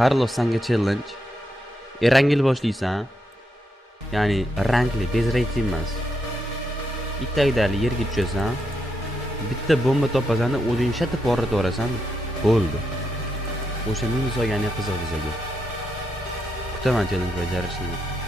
Carlos sanga challenge. Erangil boshlaysan. Ya'ni rangli, bez rangli emas. Bittagidali yerga tushasan. Bitta bomba topasan, o'zing shatib porlatib yuborasan. Bo'ldi. O'sha minus olgani qiziq bizaga. Kutaman challenge bajarishni.